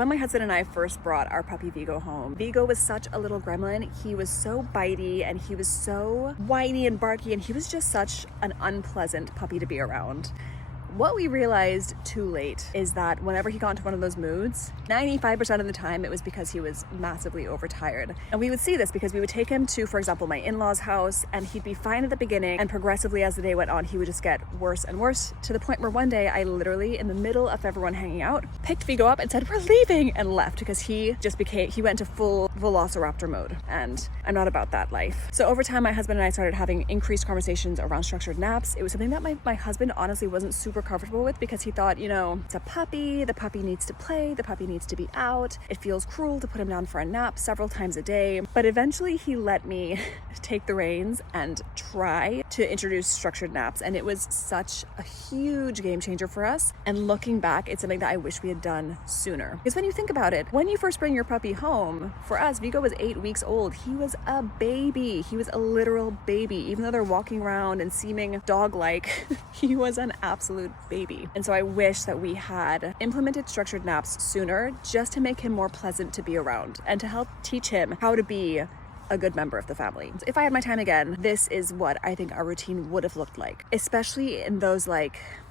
When my husband and I first brought our puppy Vigo home, Vigo was such a little gremlin. He was so bitey and he was so whiny and barky, and he was just such an unpleasant puppy to be around. What we realized too late is that whenever he got into one of those moods, 95% of the time it was because he was massively overtired. And we would see this because we would take him to, for example, my in-laws' house, and he'd be fine at the beginning, and progressively as the day went on, he would just get worse and worse, to the point where one day I literally, in the middle of everyone hanging out, picked Vigo up and said, "We're leaving," and left, because he went to full velociraptor mode, and I'm not about that life. So over time, my husband and I started having increased conversations around structured naps. It was something that my husband honestly wasn't super comfortable with, because he thought, it's a puppy, the puppy needs to play, the puppy needs to be out. It feels cruel to put him down for a nap several times a day. But eventually he let me take the reins and try to introduce structured naps, and it was such a huge game changer for us. And looking back, it's something that I wish we had done sooner. Because when you think about it, when you first bring your puppy home, for us, Vigo was 8 weeks old. He was a baby. He was a literal baby. Even though they're walking around and seeming dog-like, he was an absolute baby. And so I wish that we had implemented structured naps sooner, just to make him more pleasant to be around and to help teach him how to be a good member of the family. If I had my time again, this is what I think our routine would have looked like, especially in those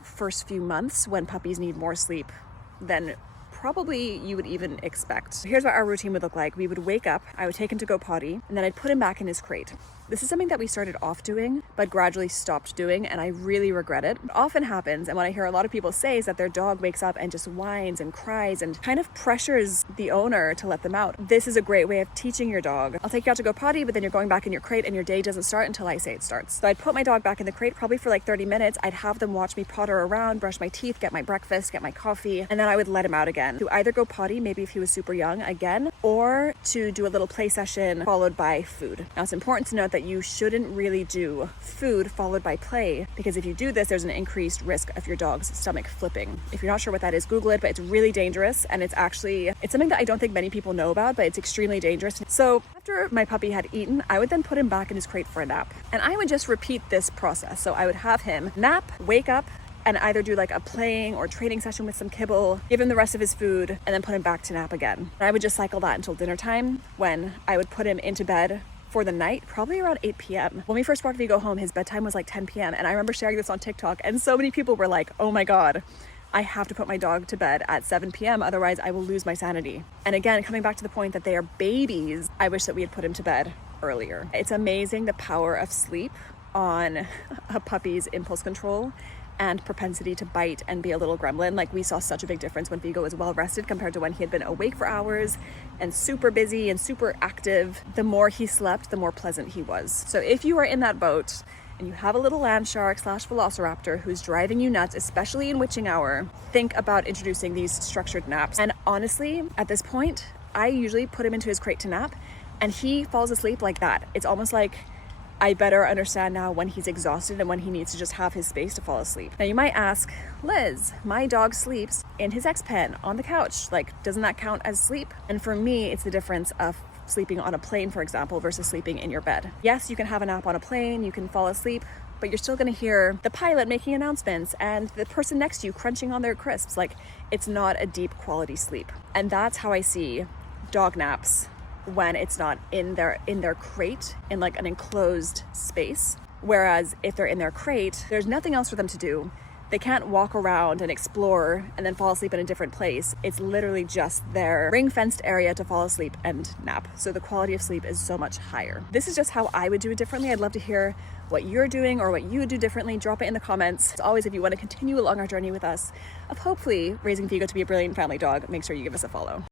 first few months when puppies need more sleep than probably you would even expect. Here's what our routine would look like. We would wake up, I would take him to go potty, and then I'd put him back in his crate. This is something that we started off doing, but gradually stopped doing, and I really regret it. It often happens, and what I hear a lot of people say is that their dog wakes up and just whines and cries and kind of pressures the owner to let them out. This is a great way of teaching your dog, I'll take you out to go potty, but then you're going back in your crate and your day doesn't start until I say it starts. So I'd put my dog back in the crate probably for 30 minutes. I'd have them watch me potter around, brush my teeth, get my breakfast, get my coffee, and then I would let him out again to either go potty, maybe if he was super young again, or to do a little play session followed by food. Now it's important to note that you shouldn't really do food followed by play, because if you do this, there's an increased risk of your dog's stomach flipping. If you're not sure what that is, Google it, but it's really dangerous, and it's something that I don't think many people know about, but it's extremely dangerous. So after my puppy had eaten, I would then put him back in his crate for a nap, and I would just repeat this process. So I would have him nap, wake up, and either do a playing or training session with some kibble, give him the rest of his food, and then put him back to nap again. And I would just cycle that until dinner time, when I would put him into bed for the night, probably around 8 p.m. When we first brought Vigo home, his bedtime was 10 p.m. And I remember sharing this on TikTok, and so many people were like, "Oh my God, I have to put my dog to bed at 7 p.m. otherwise I will lose my sanity." And again, coming back to the point that they are babies, I wish that we had put him to bed earlier. It's amazing the power of sleep on a puppy's impulse control and propensity to bite and be a little gremlin. We saw such a big difference when Vigo was well rested compared to when he had been awake for hours and super busy and super active. The more he slept, the more pleasant he was. So if you are in that boat and you have a little land shark / velociraptor who's driving you nuts, especially in witching hour, think about introducing these structured naps. And honestly, at this point, I usually put him into his crate to nap, and he falls asleep like that. It's almost like I better understand now when he's exhausted and when he needs to just have his space to fall asleep. Now you might ask, "Liz, my dog sleeps in his X-Pen on the couch. Doesn't that count as sleep?" And for me, it's the difference of sleeping on a plane, for example, versus sleeping in your bed. Yes, you can have a nap on a plane, you can fall asleep, but you're still gonna hear the pilot making announcements and the person next to you crunching on their crisps. It's not a deep quality sleep. And that's how I see dog naps when it's not in their crate, in an enclosed space. Whereas if they're in their crate, there's nothing else for them to do. They can't walk around and explore and then fall asleep in a different place. It's literally just their ring-fenced area to fall asleep and nap. So the quality of sleep is so much higher. This is just how I would do it differently. I'd love to hear what you're doing or what you would do differently. Drop it in the comments. As always, if you want to continue along our journey with us of hopefully raising Vigo to be a brilliant family dog, make sure you give us a follow.